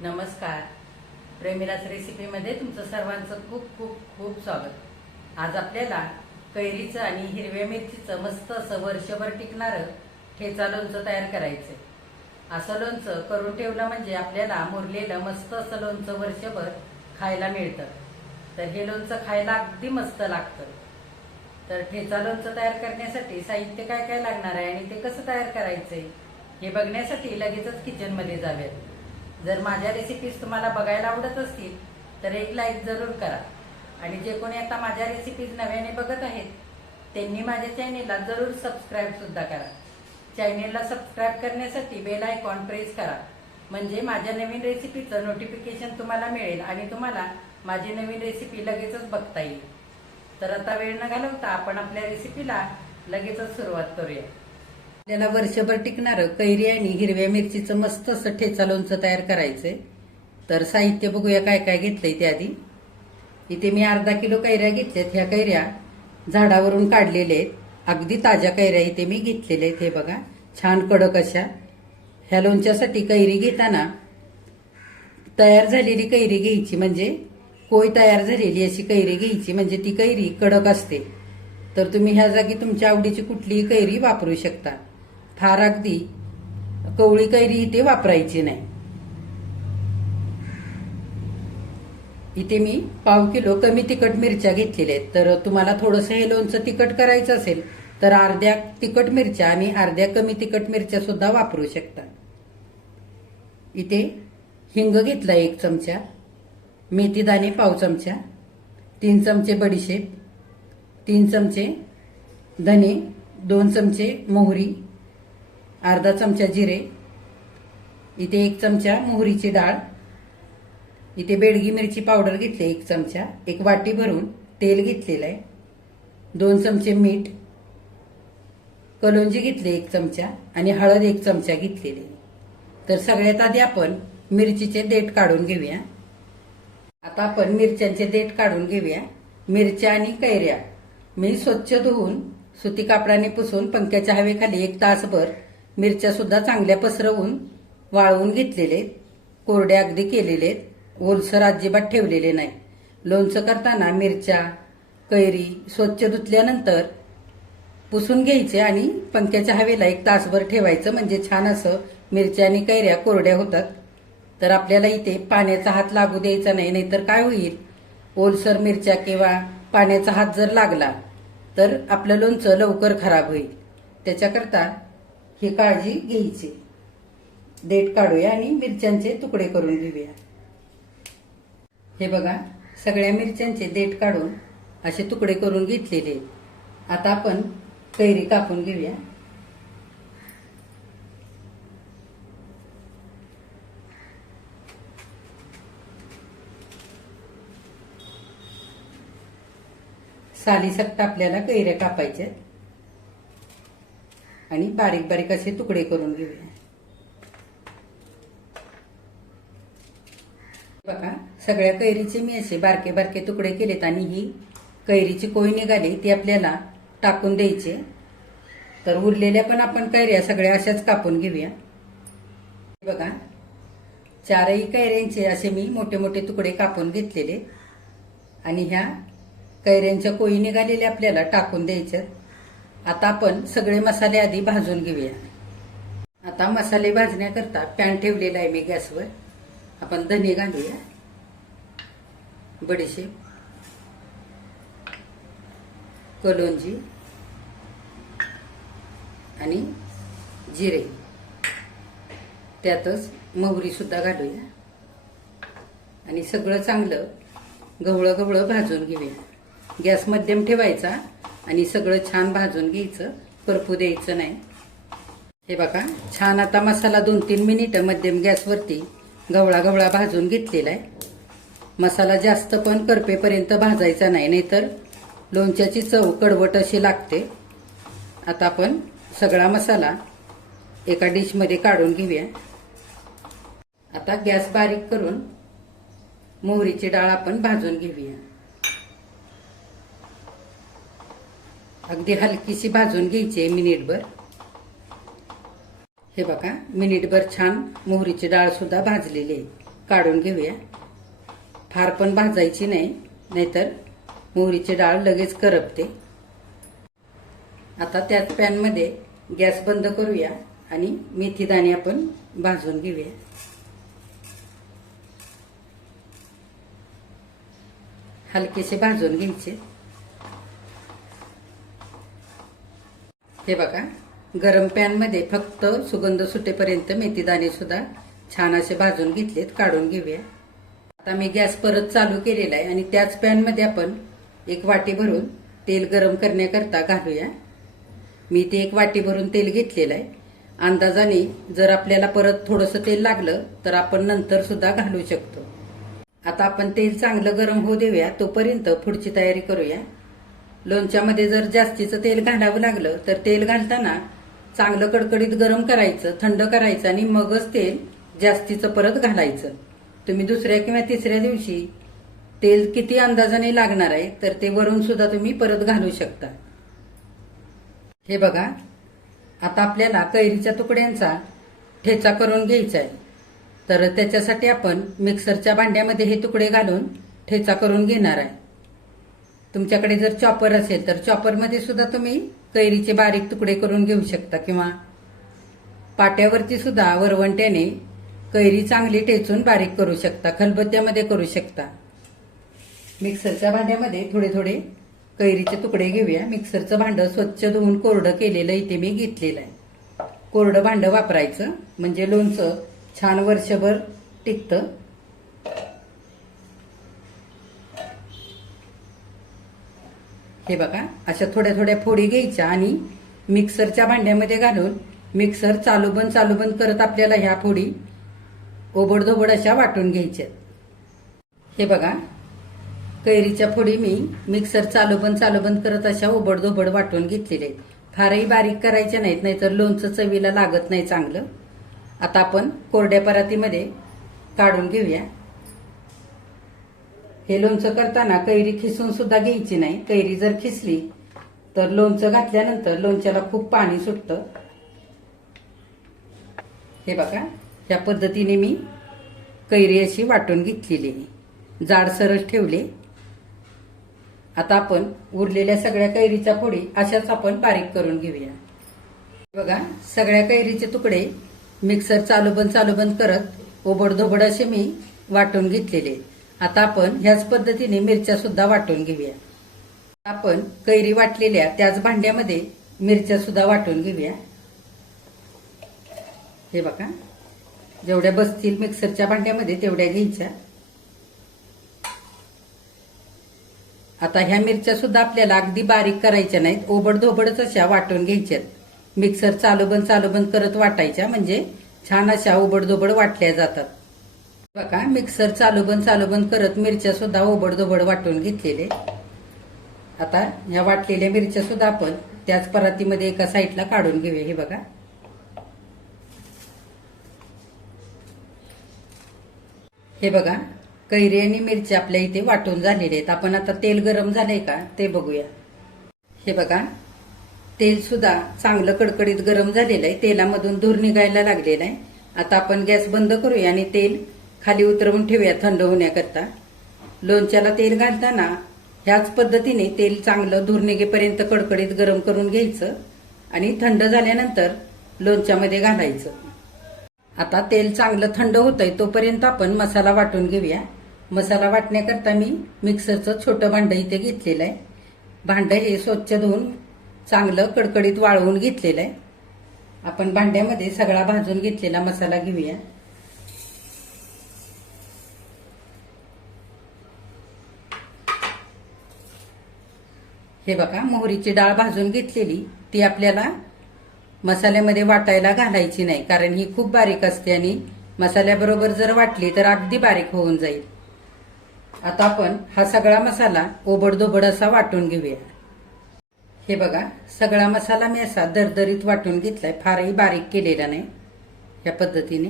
नमस्कार. प्रेमिलास रेसिपीमध्ये तुमचं सर्वांचं खूप खूप खूप स्वागत. आज आपल्याला कैरीचं आणि हिरव्या मिरचीचं मस्त असं वर्षभर टिकणारं ठेचा लोणचं तयार करायचं असं लोणचं करून ठेवलं म्हणजे आपल्याला मुरलेलं मस्त असं लोणचं वर्षभर खायला मिळतं. तर हे लोणचं खायला अगदी मस्त लागतं. तर ठेचा लोणचं तयार करण्यासाठी साहित्य काय काय लागणार आहे आणि ते कसं तयार करायचंय हे बघण्यासाठी लगेचच किचनमध्ये जाव्यात जर माझ्या रेसिपीज तुम्हाला बघायला आवडत असतील तर एक लाईक जरूर करा. आणि जे कोणी आता माझ्या रेसिपीज नव्याने बघत आहेत त्यांनी माझ्या चॅनेलला जरूर सबस्क्राईब सुद्धा करा. चॅनेलला सबस्क्राईब करण्यासाठी बेल आयकॉन प्रेस करा. म्हणजे माझ्या नवीन रेसिपीचं नोटिफिकेशन तुम्हाला मिळेल आणि तुम्हाला माझी नवीन रेसिपी लगेचच बघता येईल. तर आता वेळ न घालवता आपण आपल्या रेसिपीला लगेचच सुरुवात करूया. आपल्याला वर्षभर टिकणारं कैरी आणि हिरव्या मिरचीचं मस्त असं ठेचा लोणचं तयार करायचंय. तर साहित्य बघूया काय काय घेतलंय ते आधी. इथे मी अर्धा किलो कैऱ्या घेतल्यात. ह्या कैऱ्या झाडावरून काढलेल्या आहेत. अगदी ताज्या कैऱ्या इथे मी घेतलेल्या आहेत. हे बघा छान कडक अशा. ह्या लोणच्यासाठी कैरी घेताना तयार झालेली कैरी घ्यायची म्हणजे कोय तयार झालेली अशी कैरी घ्यायची म्हणजे ती कैरी कडक असते. तर तुम्ही ह्या जागी तुमच्या आवडीची कुठलीही कैरी वापरू शकता. फार अगदी कवळी कैरी इथे वापरायची नाही. इथे मी पाव किलो कमी तिखट मिरच्या घेतलेल्या आहेत. तर तुम्हाला थोडंसं हे लोणचं तिखट करायचं असेल तर अर्ध्या तिखट मिरच्या आणि अर्ध्या कमी तिखट मिरच्या सुद्धा वापरू शकता. इथे हिंग घेतला एक चमचा मेथी दाणे पाव चमचा तीन चमचे बडीशेप तीन चमचे धने दोन चमचे मोहरी अर्धा चमचा जिरे इथे एक चमचा मोहरीची डाळ इथे बेडगी मिरची पावडर घेतली एक चमचा एक वाटी भरून तेल घेतलेलं आहे दोन चमचे मीठ कलोंजी घेतली एक चमचा आणि हळद एक चमचा घेतलेली तर सगळ्यात आधी आपण मिरचीचे देठ काढून घेऊया. आता आपण मिरच्यांचे देठ काढून घेऊया. मिरच्या आणि कैऱ्या. मी स्वच्छ धुवून सुती कापडाने पुसून पंख्याच्या हवेखाली एक तासभर मिरच्यासुद्धा चांगल्या पसरवून वाळवून घेतलेले कोरड्या अगदी केलेले ओलसर अजिबात ठेवलेले नाही. लोणचं करताना मिरच्या कैरी स्वच्छ धुतल्यानंतर पुसून घ्यायचे आणि पंख्याच्या हवेला एक तासभर ठेवायचं. म्हणजे छान असं मिरच्या आणि कैऱ्या कोरड्या होतात. तर आपल्याला इथे पाण्याचा हात लागू द्यायचा नाही नाहीतर काय होईल? ओलसर मिरच्या किंवा पाण्याचा हात जर लागला तर आपलं लोणचं लवकर खराब होईल. त्याच्याकरता ही काळजी घ्यायची. देठ काढूया आणि मिरच्यांचे तुकडे करून घेऊया. हे बघा सगळ्या मिरच्यांचे देठ काढून असे तुकडे करून घेतलेले आता आपण कैरी कापून घेऊया. सालीसकट आपल्याला कैऱ्या कापायच्या आणि बारीक बारीक असे तुकडे करून घेऊया. बघा सगळ्या कैरीचे मी असे बारके बारके तुकडे केलेत आणि ही कैरीची कोय निघाली ती आपल्याला टाकून द्यायचे. तर उरलेल्या पण आपण कैऱ्या सगळ्या अशाच कापून घेऊया. बघा चारही कैऱ्यांचे असे मी मोठे मोठे तुकडे कापून घेतलेले. आणि ह्या कैऱ्यांच्या कोयी निघालेल्या आपल्याला टाकून द्यायच्या आता आपण सगळे मसाले आधी भाजून घेऊया. आता मसाले भाजण्याकरता पॅन ठेवलेला आहे मी गॅसवर. आपण धने घालूया. बडीशेप. कलोंजी आणि जिरे. त्यातच मोहरी सुद्धा घालूया. आणि सगळं चांगलं गवळं गवळं भाजून घेऊया. गॅस मध्यम ठेवायचा. आणि सगळं छान भाजून घ्यायचं. करपू द्यायचं नाही. हे बघा छान आता मसाला दोन तीन मिनिटं मध्यम गॅसवरती गवळा गवळा भाजून घेतलेला आहे. मसाला जास्त पण करपेपर्यंत भाजायचा नाही नाहीतर लोणच्याची चव कडवट अशी लागते. आता आपण सगळा मसाला एका डिशमध्ये काढून घेऊया. आता गॅस बारीक करून मोहरीची डाळ आपण भाजून घेऊया. अगदी हलकीशी भाजून घ्यायची आहे मिनिटभर. हे बघा मिनिटभर छान मोहरीची डाळ सुद्धा भाजलेली आहे. काढून घेऊया. फार पण भाजायची नाही नाहीतर मोहरीची डाळ लगेच करपते. आता त्याच पॅनमध्ये गॅस बंद करूया आणि मेथी दाणे आपण भाजून घेऊया. हलकेसे भाजून घ्यायचे. हे बघा गरम पॅनमध्ये फक्त सुगंध सुटेपर्यंत मेथीदाणे सुद्धा छान असे भाजून घेतलेत काढून घेऊया. आता मी गॅस परत चालू केलेला आहे आणि त्याच पॅनमध्ये आपण एक वाटी भरून तेल गरम करण्याकरता घालूया. मी ते एक वाटी भरून तेल घेतलेलं आहे. अंदाजाने जर आपल्याला परत थोडंसं तेल लागलं तर आपण नंतर सुद्धा घालू शकतो. आता आपण तेल चांगलं गरम होऊ देऊया तोपर्यंत पुढची तयारी करूया. लोणच्यामध्ये जर जास्तीचं तेल घालावं लागलं तर तेल घालताना चांगलं कडकडीत गरम करायचं थंड करायचं आणि मगच तेल जास्तीचं परत घालायचं. तुम्ही दुसऱ्या किंवा तिसऱ्या दिवशी तेल किती अंदाजाने लागणार आहे तर ते वरून सुद्धा तुम्ही परत घालू शकता. हे बघा आता आपल्याला कैरीच्या तुकड्यांचा ठेचा करून घ्यायचा आहे. तर त्याच्यासाठी आपण मिक्सरच्या भांड्यामध्ये हे तुकडे घालून ठेचा करून घेणार आहे. तुमच्याकडे जर चॉपर असेल तर चॉपरमध्ये सुद्धा तुम्ही कैरीचे बारीक तुकडे करून घेऊ शकता किंवा पाट्यावरती सुद्धा वरवंट्याने कैरी चांगली ठेचून बारीक करू शकता खलबत्त्यामध्ये करू शकता. मिक्सरच्या भांड्यामध्ये थोडे थोडे कैरीचे तुकडे घेऊया. मिक्सरचं भांडं स्वच्छ धुवून कोरडं केलेलं इथे मी घेतलेलं आहे. कोरडं भांडं वापरायचं म्हणजे लोणचं छान वर्षभर टिकतं. हे बघा अशा थोड्या थोड्या फोडी घ्यायच्या आणि मिक्सरच्या भांड्यामध्ये घालून मिक्सर चालू बंद चालू बंद करत आपल्याला ह्या फोडी ओबडधोबड अशा वाटून घ्यायच्या हे बघा कैरीच्या फोडी मी मिक्सर चालू बंद चालू बंद करत अशा ओबडधोबड वाटून घेतलेल्या आहेत. फारही बारीक करायच्या नाहीत नाहीतर लोणचं चवीला लागत नाही चांगलं. आता आपण कोरड्या परातीमध्ये काढून घेऊया. हे लोणचं करताना कैरी खिसून सुद्धा घ्यायची नाही. कैरी जर खिसली तर लोणचं घातल्यानंतर लोणच्याला खूप पाणी सुटतं. हे बघा या पद्धतीने मी कैरी अशी वाटून घेतलेली आहे. जाडसरच ठेवले. आता आपण उरलेल्या सगळ्या कैरीच्या फोडी अशाच आपण बारीक करून घेऊया. बघा सगळ्या कैरीचे तुकडे मिक्सर चालू बंद चालू बंद करत ओबडधोबड असे मी वाटून घेतलेले आता आपण ह्याच पद्धतीने मिरच्या सुद्धा वाटून घेऊया. आपण कैरी वाटलेल्या त्याच भांड्यामध्ये मिरच्या सुद्धा वाटून घेऊया. हे बघा. जेवढ्या बसतील मिक्सरच्या भांड्यामध्ये तेवढ्या घ्यायच्या. आता ह्या मिरच्या सुद्धा आपल्याला अगदी बारीक करायच्या नाहीत. ओबडधोबडच अशा वाटून घ्यायच्यात. मिक्सर चालू बंद चालू बंद करत वाटायच्या. म्हणजे छान अशा ओबडधोबड वाटल्या जातात. बघा मिक्सर चालू बंद चालू बंद करत मिरच्या सुद्धा ओबडधोबड वाटून घेतलेले. आता ह्या वाटलेल्या मिरच्या सुद्धा आपण त्याच परातीमध्ये एका साईडला काढून घेऊया. हे बघा. हे बघा कैरी आणि मिरची आपल्या इथे वाटून झालेले आहेत. आपण आता तेल गरम झालंय का ते बघूया. हे बघा तेल सुद्धा चांगलं कडकडीत गरम झालेलं आहे. तेलामधून धूर निघायला लागलेला आहे. आता आपण गॅस बंद करूया आणि तेल खाली उतरवून ठेवूया थंड होण्याकरता. लोणच्याला तेल घालताना ह्याच पद्धतीने तेल चांगलं धूर निघेपर्यंत कडकडीत गरम करून घ्यायचं आणि थंड झाल्यानंतर लोणच्यामध्ये घालायचं. आता तेल चांगलं थंड होतंय तोपर्यंत आपण मसाला वाटून घेऊया. मसाला वाटण्याकरता मी मिक्सरचं छोटं भांडं इथे घेतलेलं आहे. भांडं हे स्वच्छ धुवून चांगलं कडकडीत वाळवून घेतलेलं आहे. आपण भांड्यामध्ये सगळा भाजून घेतलेला मसाला घेऊया. हे बघा मोहरीची डाळ भाजून घेतलेली. ती आपल्याला मसाल्यामध्ये वाटायला घालायची नाही कारण ही खूप बारीक असते आणि मसाल्याबरोबर जर वाटली तर अगदी बारीक होऊन जाईल. आता आपण हा सगळा मसाला ओबडधोबड असा वाटून घेऊया. हे बघा सगळा मसाला मी असा दरदरीत वाटून घेतलाय फारही बारीक केलेला नाही या पद्धतीने.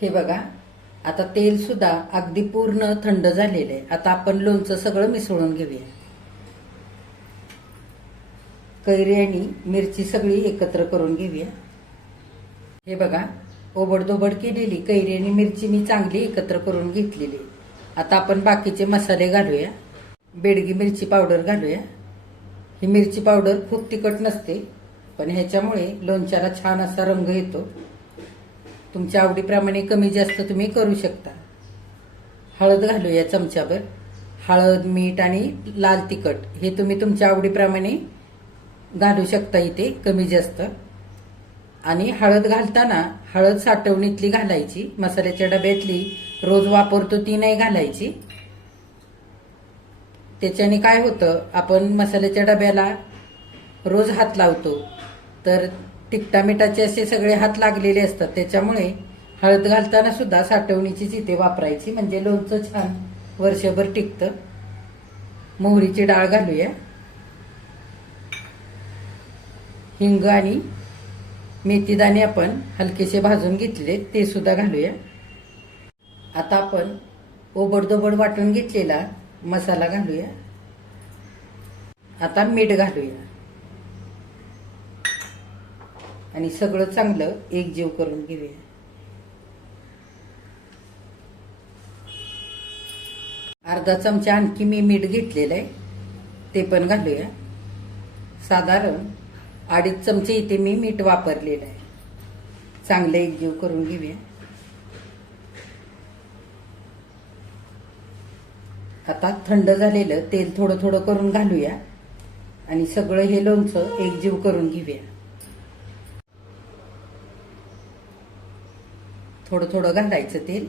हे बघा आता तेल सुद्धा अगदी पूर्ण थंड झालेलं आहे. आता आपण लोणचं सगळं मिसळून घेऊया. कैरी आणि मिरची सगळी एकत्र करून घेऊया. हे बघा ओबडधोबड केलेली कैरी आणि मिरची मी चांगली एकत्र करून घेतलेली आता आपण बाकीचे मसाले घालूया. बेडगी मिरची पावडर घालूया. ही मिरची पावडर खूप तिखट नसते पण ह्याच्यामुळे लोणच्याला छान असा रंग येतो. तुमच्या आवडीप्रमाणे कमी जास्त तुम्ही करू शकता. हळद घालूया चमच्याभर हळद मीठ आणि लाल तिखट हे तुम्ही तुमच्या आवडीप्रमाणे घालू शकता इथे कमी जास्त. आणि हळद घालताना हळद साठवणीतली घालायची. मसाल्याच्या डब्यातली रोज वापरतो ती नाही घालायची. त्याच्याने काय होतं आपण मसाल्याच्या डब्याला रोज हात लावतो तर तिखटा मिठाचे असे सगळे हात लागलेले असतात. त्याच्यामुळे हळद घालताना सुद्धा साठवणीचीच इथे वापरायची म्हणजे लोणचं छान वर्षभर टिकतं. मोहरीची डाळ घालूया. हिंग आणि मेथीदाणे आपण हलकेसे भाजून घेतले ते सुद्धा घालूया. आता आपण ओबडदोबड वाटून घेतलेला मसाला घालूया. आता मीठ घालूया. आणि सगळं चांगलं एकजीव करून घेऊया. अर्धा चमचा आणखी मी मीठ घेतलेलं आहे. ते पण घालूया. साधारण अडीच चमचे इथे मी मीठ वापरलेलं आहे. चांगलं एकजीव करून घेऊया. आता थंड झालेलं तेल थोडं थोडं करून घालूया. आणि सगळं हे लोणचं एकजीव करून घेऊया. थोडं थोडं घालायचं तेल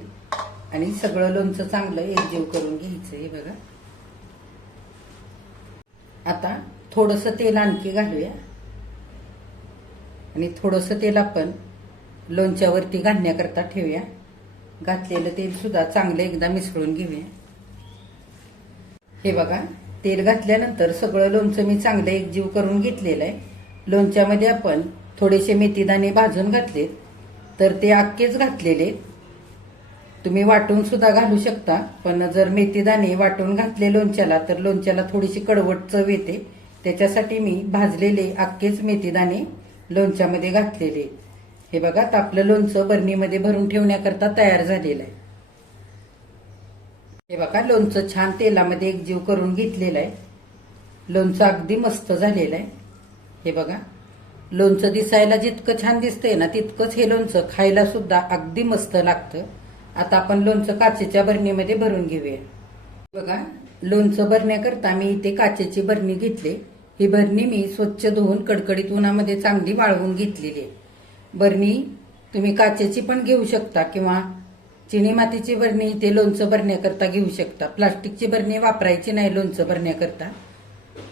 आणि सगळं लोणचं चांगलं एकजीव करून घ्यायचं हे बघा. आता थोडंसं तेल आणखी घालूया. आणि थोडंसं तेल आपण लोणच्यावरती घालण्याकरता ठेवूया. घातलेलं तेल सुद्धा चांगलं एकदा मिसळून घेऊया. हे बघा तेल घातल्यानंतर सगळं लोणचं मी चांगलं एकजीव करून घेतलेलं आहे. लोणच्यामध्ये आपण थोडेसे मेथीदाणे भाजून घातलेत. तर ते अख्खेच घातलेले. तुम्ही वाटून सुद्धा घालू शकता पण जर मेथीदाणे वाटून घातले लोणच्याला तर लोणच्याला थोडीशी कडवट चव येते. त्याच्यासाठी मी भाजलेले अख्खेच मेथीदाणे लोणच्यामध्ये घातलेले. हे बघा आपलं लोणचं बरणीमध्ये भरून ठेवण्याकरता तयार झालेलं आहे. हे बघा लोणचं छान तेलामध्ये एकजीव करून घेतलेलं आहे. लोणचं अगदी मस्त झालेलं आहे. हे बघा लोणचं दिसायला जितकं छान दिसतंय ना तितकंच हे लोणचं खायला सुद्धा अगदी मस्त लागतं. आता आपण लोणचं काचेच्या बरणीमध्ये भरून घेऊया. बघा लोणचं भरण्याकरता मी इथे काचेची बरणी घेतली. ही बरणी मी स्वच्छ धुवून कडकडीत उन्हामध्ये चांगली वाळवून घेतलेली आहे. बरणी तुम्ही काचेची पण घेऊ शकता किंवा चिनी मातीची बरणी इथे लोणचं भरण्याकरता घेऊ शकता. प्लास्टिकची बरणी वापरायची नाही लोणचं भरण्याकरता.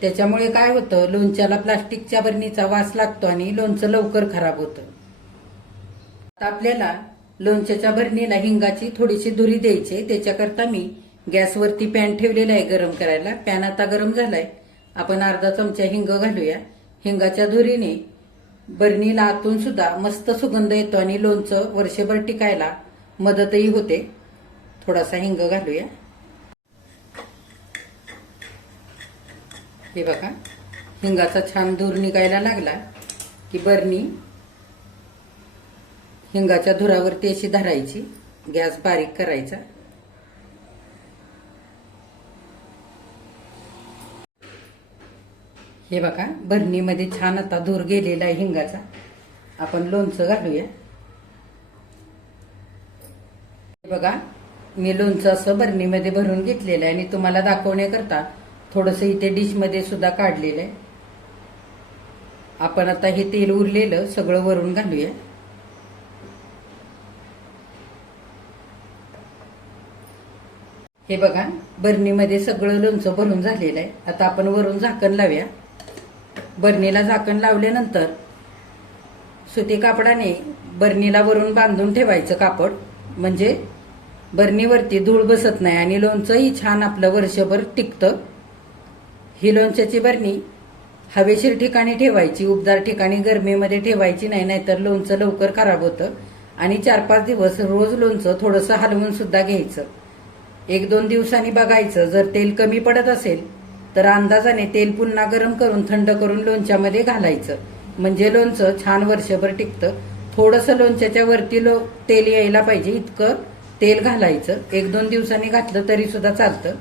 त्याच्यामुळे काय होतं लोणच्याला प्लास्टिकच्या बरणीचा वास लागतो आणि लोणचं लवकर खराब होतं. आता आपल्याला लोणच्याच्या भरणीला हिंगाची थोडीशी धुरी द्यायची त्याच्याकरता मी गॅसवरती पॅन ठेवलेला आहे गरम करायला. पॅन आता गरम झालाय. आपण अर्धा चमचा हिंग घालूया. हिंगाच्या धुरीने बरणीला आतून सुद्धा मस्त सुगंध येतो आणि लोणचं वर्षभर टिकायला मदतही होते. थोडासा हिंग घालूया. हे बघा. हिंगाचा छान धूर निघायला लागला की बरणी हिंगाच्या धुरावरती अशी धरायची गॅस बारीक करायचा. हे बघा बरणीमध्ये छान आता धूर गेलेला आहे हिंगाचा. आपण लोणचं घालूया. हे बघा मी लोणचं असं बरणीमध्ये भरून घेतलेलं आहे आणि तुम्हाला दाखवण्याकरता थोडंसं इथे डिशमध्ये सुद्धा काढलेलं आहे. आपण आता हे तेल उरलेलं सगळं वरून घालूया. हे बघा बरणीमध्ये सगळं लोणचं भरून झालेलं आहे. आता आपण वरून झाकण लावूया. बरणीला झाकण लावल्यानंतर सुती कापडाने बरणीला वरून बांधून ठेवायचं कापड. म्हणजे बरणीवरती धूळ बसत नाही आणि लोणचंही छान आपलं वर्षभर टिकतं. ही लोणच्याची बरणी हवेशीर ठिकाणी ठेवायची उबदार ठिकाणी गरमीमध्ये ठेवायची नाही नाहीतर लोणचं लवकर खराब होतं आणि चार पाच दिवस रोज लोणचं थोडंसं हलवून सुद्धा घ्यायचं. एक दोन दिवसांनी बघायचं जर तेल कमी पडत असेल तर अंदाजाने तेल पुन्हा गरम करून थंड करून लोणच्यामध्ये घालायचं. म्हणजे लोणचं छान वर्षभर टिकतं. थोडंसं लोणच्याच्या वरती लो तेल यायला पाहिजे इतकं तेल घालायचं. एक दोन दिवसांनी घातलं तरी सुद्धा चालतं.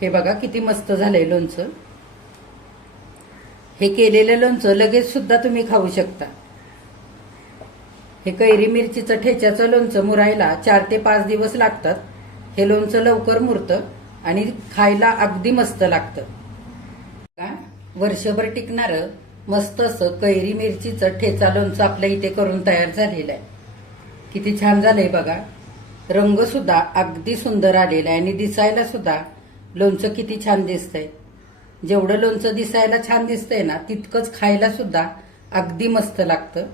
हे बघा किती मस्त झालंय लोणचं. हे केलेलं लोणचं लगेच सुद्धा तुम्ही खाऊ शकता. हे कैरी मिरचीचं ठेच्याचं लोणचं मुरायला चार ते पाच दिवस लागतात. हे लोणचं लवकर मुरतं आणि खायला अगदी मस्त लागतं. का? वर्षभर टिकणारं मस्त असं कैरी मिरचीचं ठेचा लोणचं आपल्या इथे करून तयार झालेलं आहे. किती छान झालंय बघा. रंग सुद्धा अगदी सुंदर आलेला आहे आणि दिसायला सुद्धा लोणचं किती छान दिसतंय. जेवढं लोणचं दिसायला छान दिसतंय ना तितकंच खायला सुद्धा अगदी मस्त लागतं.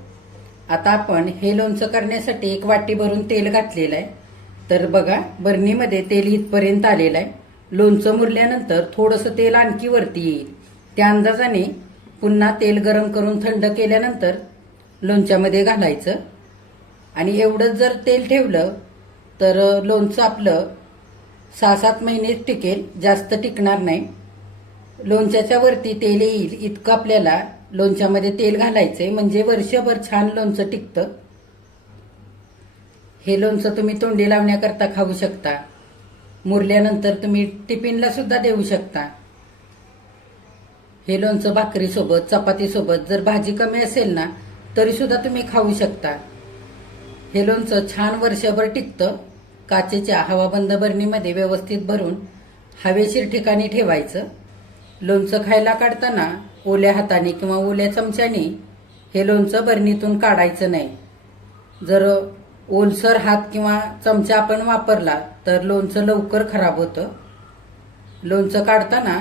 आता आपण हे लोणचं करण्यासाठी एक वाटी भरून तेल घातलेलं आहे तर बघा बरणीमध्ये तेल इथपर्यंत आलेलं आहे लोणचं मुरल्यानंतर थोडंसं तेल आणखी वरती येईल. त्या अंदाजाने पुन्हा तेल गरम करून थंड केल्यानंतर लोणच्यामध्ये घालायचं. आणि एवढंच जर तेल ठेवलं तर लोणचं आपलं सहा सात महिने टिकेल जास्त टिकणार नाही. लोणच्याच्या वरती तेल येईल. इतकं आपल्याला लोणच्यामध्ये तेल घालायचंय. म्हणजे वर्षभर छान लोणचं टिकतं. हे लोणचं तुम्ही तोंडी लावण्याकरता खाऊ शकता. मुरल्यानंतर तुम्ही टिफिनला सुद्धा देऊ शकता. हे लोणचं भाकरीसोबत चपातीसोबत जर भाजी कमी असेल ना तरी सुद्धा तुम्ही खाऊ शकता. हे लोणचं छान वर्षभर टिकतं. काचेच्या हवाबंद बरणीमध्ये व्यवस्थित भरून हवेशीर ठिकाणी ठेवायचं. लोणचं खायला काढताना ओल्या हाताने किंवा ओल्या चमच्याने हे लोणचं बरणीतून काढायचं नाही. जर ओलसर हात किंवा चमचा आपण वापरला तर लोणचं लवकर खराब होतं. लोणचं काढताना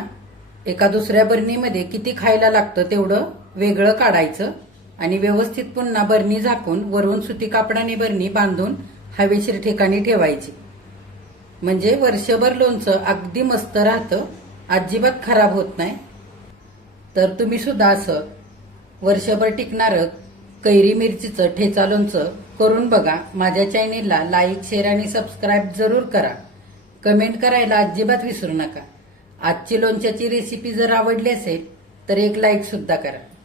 एका दुसऱ्या बरणीमध्ये किती खायला लागतं तेवढं वेगळं काढायचं आणि व्यवस्थित पुन्हा बरणी झाकून वरून सुती कापडाने बरणी बांधून हवेशीर ठिकाणी ठेवायची. म्हणजे वर्षभर लोणचं अगदी मस्त राहतं. अजिबात खराब होत नाही. तर तुम्ही सुद्धा असं वर्षभर टिकणारं कैरी मिरचीचं ठेचा लोणचं करून बघा. माझ्या चॅनेलला लाईक शेअर आणि सबस्क्राईब जरूर करा. कमेंट करायला अजिबात विसरू नका. आजची लोणच्याची रेसिपी जर आवडली असेल तर एक लाईक सुद्धा करा.